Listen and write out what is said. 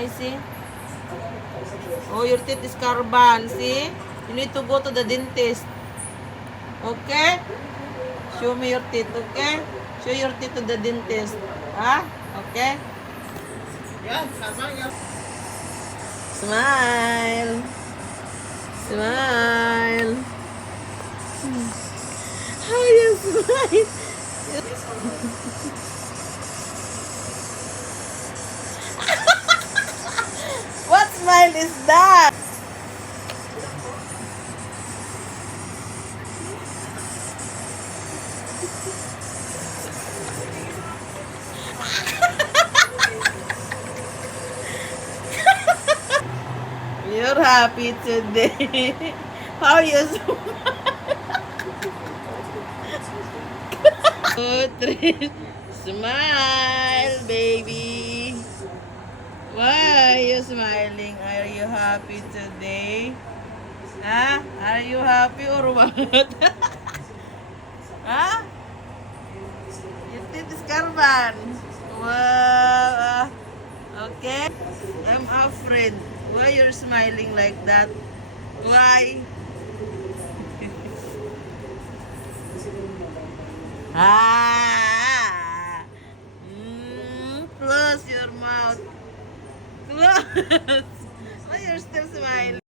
I see. Oh, your teeth is carbon. See? You need to go to the dentist. Okay? Show me your teeth, okay? Show your teeth to the dentist. Ha? Okay? Yan, sama yan. Smile. Smile. How you smile? What smile is that? You're happy today. How you smile? Two, three. Smile, baby. Why are you smiling? Are you happy today? Huh? Are you happy or what? Huh? You did this caravan. Wow. Okay. I'm afraid. Why you're smiling like that? Why? Ah. Close your mouth. Close. Why you're still smiling?